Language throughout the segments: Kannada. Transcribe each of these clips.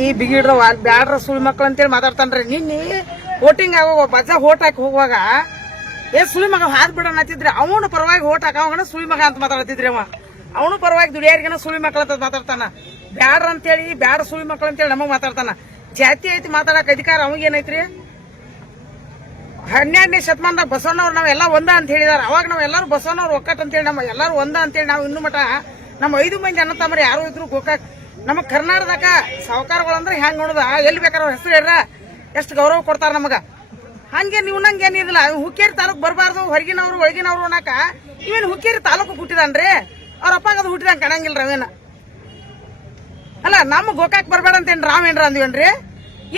ಈ ಬಿಗಿಡ್ರ ಬ್ಯಾಡ್ರ ಸುಳ್ ಮಕ್ಳು ಅಂತೇಳಿ ಮಾತಾಡ್ತಾನ್ರಿ. ನಿನ್ನೆ ವೋಟಿಂಗ್ ಆಗೋ ಬಜ ಓಟ್ ಹಾಕಿ ಹೋಗುವಾಗ, ಏ ಸುಳಿ ಮಗ ಹಾದ್ ಬಿಡೋಣ ಹತ್ತಿದ್ರಿ ಅವನು ಪರವಾಗಿ ಓಟ್ ಹಾಕೋಣ ಸುಳಿ ಮಗ ಅಂತ ಮಾತಾಡ್ತಿದ್ರಿ ಅವ. ಅವನು ಪರವಾಗಿ ದುಡಿಯಾರಿಗೇನ ಸುಳಿ ಮಕ್ಳು ಅಂತ ಮಾತಾಡ್ತಾನ. ಬ್ಯಾಡ್ರ ಅಂತೇಳಿ, ಬ್ಯಾಡ ಸುಳಿ ಮಕ್ಳು ಅಂತೇಳಿ ನಮಗ್ ಮಾತಾಡ್ತಾನ. ಜಾತಿ ಐತಿ ಮಾತಾಡಕ್ ಅಧಿಕಾರ ಅವಾಗ ಏನೈತ್ರಿ? ಹನ್ನೆರಡನೇ ಶತಮಾನದಾಗ ಬಸವಣ್ಣವ್ರು ನಾವೆಲ್ಲ ಒಂದ ಅಂತ ಹೇಳಿದಾರ. ಅವಾಗ ನಾವ್ ಎಲ್ಲಾರು ಬಸವಣ್ಣವ್ರು ಒಕ್ಕಟ್ ಅಂತೇಳಿ, ನಮ್ಮ ಎಲ್ಲಾರು ಒಂದ ಅಂತೇಳಿ ನಾವು ಇನ್ನು ಮಟ ನಮ್ಮ ಐದು ಮಂದಿ ಅಣ್ಣ ತಮ್ಮರು ಯಾರು ಇದ್ರು ಗೋಕಾಕ್ ನಮ್ಮ ಕರ್ನಾಟಕದಾಗ ಸಾವುಕಾರಗಳು ಅಂದ್ರೆ ಹೆಂಗ್ ನೋಡುದ? ಎಲ್ಲಿ ಬೇಕಾದ್ರೆ ಹೆಸರು ಹೇಳ್ರ? ಎಷ್ಟು ಗೌರವ ಕೊಡ್ತಾರ ನಮಗ? ಹಂಗೆ ನೀವು ನಂಗೆ ಏನಿದಿಲ್ಲ ಹುಕ್ಕೇರಿ ತಾಲೂಕ್ ಬರಬಾರ್ದು, ಹೊರಗಿನವ್ರು, ಒಳಗಿನವ್ರು ಅನ್ನಕ ಇವೇನು ಹುಕ್ಕೇರಿ ತಾಲೂಕು ಹುಟ್ಟಿದನ್ರಿ? ಅವ್ರ ಅಪ್ಪಾಗ ಅದು ಹುಟ್ಟಿದಂಗ ಕಾಣಂಗಿಲ್ಲ ರವೇನ ಅಲ್ಲ, ನಮ್ಮ ಗೋಕಾಕ್ ಬರ್ಬೇಡ ಅಂತೇನ್ ಏನ್ರ ಅಂದಿವೇನ್ರಿ?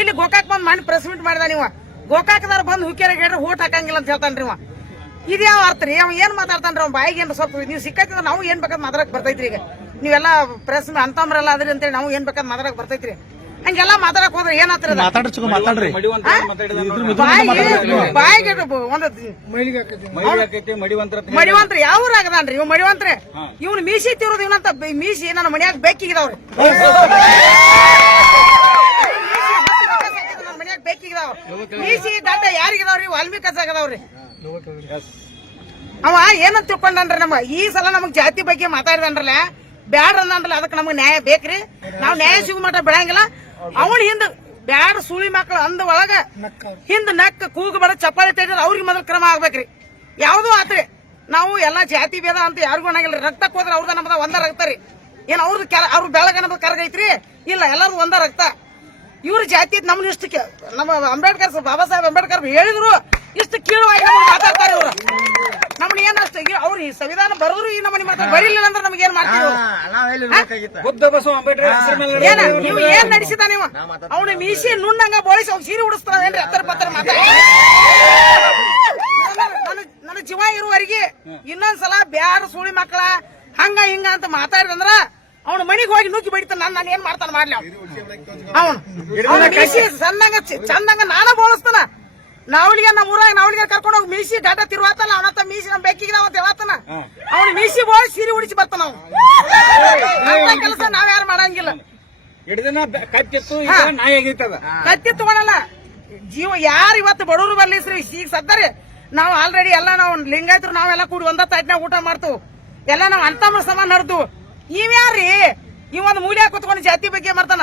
ಇಲ್ಲಿ ಗೋಕಾಕ್ ಬಂದು ಮಾಡಿ ಪ್ರೆಸ್ ಮೀಟ್ ಮಾಡಿದ ನೀವು. ಗೋಕಾಕದಾರ ಬಂದು ಹುಕ್ಕೇರಿ ಹೇಳ್ರಿ, ಓಟ್ ಹಾಕಂಗಿಲ್ಲ ಅಂತ ಹೇಳ್ತಾನ್ರಿ ಅವ ಇದು ಯಾವ ಅರ್ಥ ರೀ? ಅವ ಏನ್ ಮಾತಾಡ್ತಾನ್ರಿ? ಅವ್ನ ಬಾಯಿಗೆ ಏನ್ರ ಸ್ವಲ್ಪ ನೀವು ಸಿಕ್ಕತ್ತಿದ್ರೆ ನಾವು ಏನ್ ಬೇಕಾದ್ ಮಾತಾಡಕ್ ಬರ್ತೈತ್ರಿ ಈಗ. ನೀವೆಲ್ಲ ಪ್ರೆಸ್ ಅಂತಂಬ್ರಲ್ಲ ಅದ್ರಿ ಅಂತೇಳಿ ನಾವು ಏನ್ ಬೇಕಾದ್ ಮಾತಾಡಕ್ ಬರ್ತೈತ್ರಿ ಹಂಗೆಲ್ಲ ಮಾತಾಡಕ್ ಹೋದ್ರೆ ಏನಾಗ್ತದ ಬಾಯಿಗೆ ಒಂದು ಮೈಲಿಗೆ ಮಡಿವಂತರ ಮಡಿವಂತ್ರ ಯಾವ ಊರಾಗದಾನ್ರಿ ಇವ್ ಮಡಿವಂತ್ರೆ ಇವ್ನು ಮೀಸಿ ತಿರೋದು ಇವನಂತ ಮೀಸಿ ನನ್ನ ಮನ್ಯಾಗ ಬೇಕಿಗಿದವ್ರಿ ನನ್ನ ಮನ್ಯಾಗ ಬೇಕಿಗಿದಾವ ಮೀಸಿ ದಂಡ ಯಾರಿಗಿದಾವ್ರಿ ವಾಲ್ಮೀಕಿ ಆಗದವ್ರಿ ಅವ ಏನಂತ ತಿಳ್ಕೊಂಡನ್ರಿ ನಮ್ಮ ಈ ಸಲ ನಮಗ್ ಜಾತಿ ಬಗ್ಗೆ ಮಾತಾಡಿದನ್ರಲ್ಲ ಬ್ಯಾಡ ಅಂದ್ರಲ್ಲ ಅದಕ್ಕೆ ನಮ್ಗೆ ನ್ಯಾಯ ಬೇಕ್ರಿ. ನಾವು ನ್ಯಾಯ ಸಿಗೋ ಮಟ ಬಿಡಂಗಿಲ್ಲ. ಅವನ್ ಹಿಂದ ಬ್ಯಾಡ ಸುಳಿ ಮಕ್ಕಳು ಅಂದ ಒಳಗ ಹಿಂದ ನಕ್ಕ ಕೂಗು ಬಡ ಚಪ್ಪಾಳಿ ತೆಗೆದ್ರೆ ಅವ್ರಿಗೆ ಮೊದಲು ಕ್ರಮ ಆಗ್ಬೇಕ್ರಿ. ಯಾವ್ದು ಆತ್ರಿ. ನಾವು ಎಲ್ಲಾ ಜಾತಿ ಭೇದ ಅಂತ ಯಾರಿಗೂ ಅನ್ನಂಗಿಲ್ಲ ರಕ್ತಕ್ಕೆ ಹೋದ್ರೆ ಅವ್ರದ ನಮ್ದ ಒಂದ ರಕ್ತ ರೀ. ಏನ್ ಅವ್ರದ್ದು ಅವ್ರ ಬೆಳಗ ನಮ್ದು ಕರಗೈತ್ರಿ ಇಲ್ಲ ಎಲ್ಲಾರು ಒಂದ ರಕ್ತ. ಇವ್ರ ಜಾತಿ ನಮ್ನ ಇಷ್ಟು ನಮ್ಮ ಅಂಬೇಡ್ಕರ್ ಬಾಬಾ ಸಾಹೇಬ್ ಅಂಬೇಡ್ಕರ್ ಹೇಳಿದ್ರು, ಇಷ್ಟು ಕೀಳುವಾಗಿ ಮಾತಾಡ್ತಾರೆ ಇವ್ರು. ನಮ್ನ ಏನಷ್ಟು ಅವ್ರು ಈ ಸಂವಿಧಾನ ಬರೋದ್ರು ಈ ನಮ್ಮನೆ ಮಾತಾಡ ಬರೀಲಿಲ್ಲ ಅಂದ್ರೆ ಏನ್ ಮಾಡ್ತೀವಿ ಇವ್ರು? ಬುದ್ಧ ಬಸವ ಅಂಬೇಡ್ಕರ್ ಮೇಲೆ ಏನ ನೀವು ಏನ್ ನಡೆಸಿದ ನೀವು? ಅವನ ಮೀಸಿ ನುಣ್ಣಂಗ ಬೋಳಿಸಿ ಅವ್ನ ಸೀರೆ ಉಡಿಸ್ತಾನ ಏನ್ರಿ? ಹತ್ತರ ಪತ್ರ ಮಾತಾಡ ನನ್ನ- ಜೀವ ಇರುವವರೆಗೆ ಇನ್ನೊಂದ್ಸಲ ಬ್ಯಾರ ಸುಳಿ ಮಕ್ಕಳ ಹಂಗ ಹಿಂಗ ಅಂತ ಮಾತಾಡಿದಂದ್ರ ಅವನ ಮನೆಗೆ ಹೋಗಿ ನುಗ್ಗಿ ಬಿಡ್ತಾನೆ. ನಾನು ನಾನು ಏನ್ ಮಾಡ್ತಾನ ಮಾಡ್ಲಿ ಅವನು? ಅವ್ನು ಮೀಸಿ ಚಂದಂಗ ಚಂದಂಗ ನಾನ ಬೋಳಿಸ್ತಾನ. ನಾವಳಿಗೆ ನಮ್ಮ ಊರಾಗ ನಾವಳಿಗೆ ಕರ್ಕೊಂಡು ಹೋಗಿ ಮೀಸಿ ಡಾಟಾ ತಿರುವಾತಲ್ಲ ಅವನತ್ತ ಮೀಸಿ ನಮ್ ಬೆಕ್ಕಿಗೆ ಅಂತ ಹೇಳತ್ತಾನ. ಅವ್ನ ಮೀಸಿ ಹೋಗಿ ಸೀರೆ ಉಡಿಸಿ ಬರ್ತಾನ ಅವನು. ಕೆಲಸ ನಾವ್ ಯಾರು ಮಾಡಂಗಿಲ್ಲ. ಹಿಡಿದನ ಕತ್ತಿತ್ತು ನಾಯಿ ಆಗೈತದ ಕತ್ತಿ ತಗೊಳಲ್ಲ ಜೀವ ಯಾರು ಇವತ್ತು ಬಡವರು ಬರ್ಲಿ ಸರಿ ಈಗ ಸದ್ದರಿ ನಾವು ಆಲ್ರೆಡಿ ಎಲ್ಲ ನಾವು ಲಿಂಗಾಯ್ತರು ನಾವೆಲ್ಲ ಕೂಡಿ ಒಂದ ತಾಟ್ನಾಗ ಊಟ ಮಾಡ್ತು. ಎಲ್ಲ ನಾವು ಅಂತಮ್ಮ ಸಮಾನ ನಡ್ದು. ಇವ್ಯಾರ್ರಿ ಇವ್ ಒಂದು ಮೂಲೆ ಕುತ್ಕೊಂಡು ಜಾತಿ ಬಗ್ಗೆ ಮಾಡ್ತಾನ.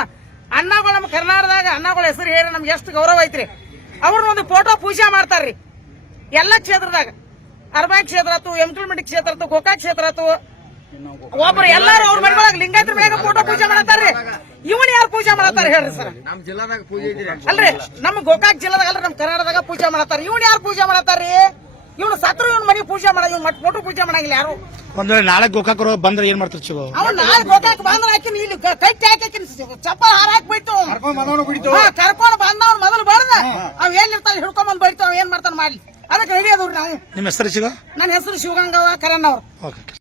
ಅಣ್ಣಗಳು ನಮ್ಮ ಕರ್ನಾಟಕದಾಗ ಅಣ್ಣಗಳ ಹೆಸರು ಹೇಳಿ ನಮ್ಗೆ ಎಷ್ಟು ಗೌರವ ಐತ್ರಿ. ಅವ್ರನ್ನ ಒಂದು ಫೋಟೋ ಪೂಜೆ ಮಾಡ್ತಾರ್ರಿ. ಎಲ್ಲ ಕ್ಷೇತ್ರದಾಗ. ಅರ್ಬಾನ್ ಕ್ಷೇತ್ರ ಆತು ಎಂಟಲ್ಮೆಂಟ್ ಕ್ಷೇತ್ರ ಆತು ಗೋಕಾಕ್ ಕ್ಷೇತ್ರ ಆತು ಒಬ್ರು ಎಲ್ಲಾರು ಅವ್ರ ಒಳಗೆ ಲಿಂಗಾಯತರ ಮೇಲೆ ಫೋಟೋ ಪೂಜೆ ಮಾಡತ್ತಾರ್ರಿ ಇವನ್ ಯಾರು ಪೂಜೆ ಮಾಡತ್ತಾರ ಹೇಳ್ರಿ ಸರ್. ನಮ್ಮ ಜಿಲ್ಲಾದಾಗ ಪೂಜೆ ಐತ್ರಿ. ಅಲ್ರಿ ನಮ್ಮ ಗೋಕಾಕ್ ಜಿಲ್ಲಾದಾಗ ಅಲ್ರಿ ನಮ್ಮ ಕರ್ನಾಟಕದಾಗ ಪೂಜೆ ಮಾಡತ್ತಾರ ಇವ್ನು ಯಾರು ಪೂಜೆ ಮಾಡತ್ತಾರ್ರಿ ಇವನು ಸತ್ರು ಇವನ್ ಮನೆ ಪೂಜೆ ಮಾಡ ಇವ್ ಮಟ್ ಫೋಟೋ ಪೂಜೆ ಮಾಡಂಗಿಲ್ಲ ಯಾರು? ಒಂದ್ ವೇಳೆ ನಾಳೆ ಗೋಕಾಕರು ಬಂದ್ರೆ ಏನ್ ಮಾಡ್ತಾರೆ ಚುಗೋ ಅವ್ನು ನಾಳೆ ಗೋಕಾಕ್ ಬಂದ್ರೆ ಹಾಕಿನ ಇಲ್ಲಿ ಕ- ಕಟ್ಟಿ ಹಾಕಿನ ಚಪ್ಪ ಹಾರ ಹಾಕಿ ಬೈತು ಕರ್ಕೊಂಡು ಬಂದವ್ನ ಮೊದಲು ಬಡ್ದ ಅವ್ ಎಲ್ಲಿರ್ತಾನೆ ಹಿಡ್ಕೊಂಡ್ ಬಂದ್ ಬೈತು ಅವ್ ಏನ್ ಮಾಡ್ತಾನೆ ಮಾಡ್ಲಿ. ಅದಕ್ಕೆ ಹಿಡಿಯೋದ್ರಿ ನಾವು. ನಿಮ್ಮ ಹೆಸರು ಶಿವ ನನ್ನ ಹೆಸರು ಶಿವಗಂಗವ್ವ ಕರಣ್ಣವ್ರು ಓಕೆ.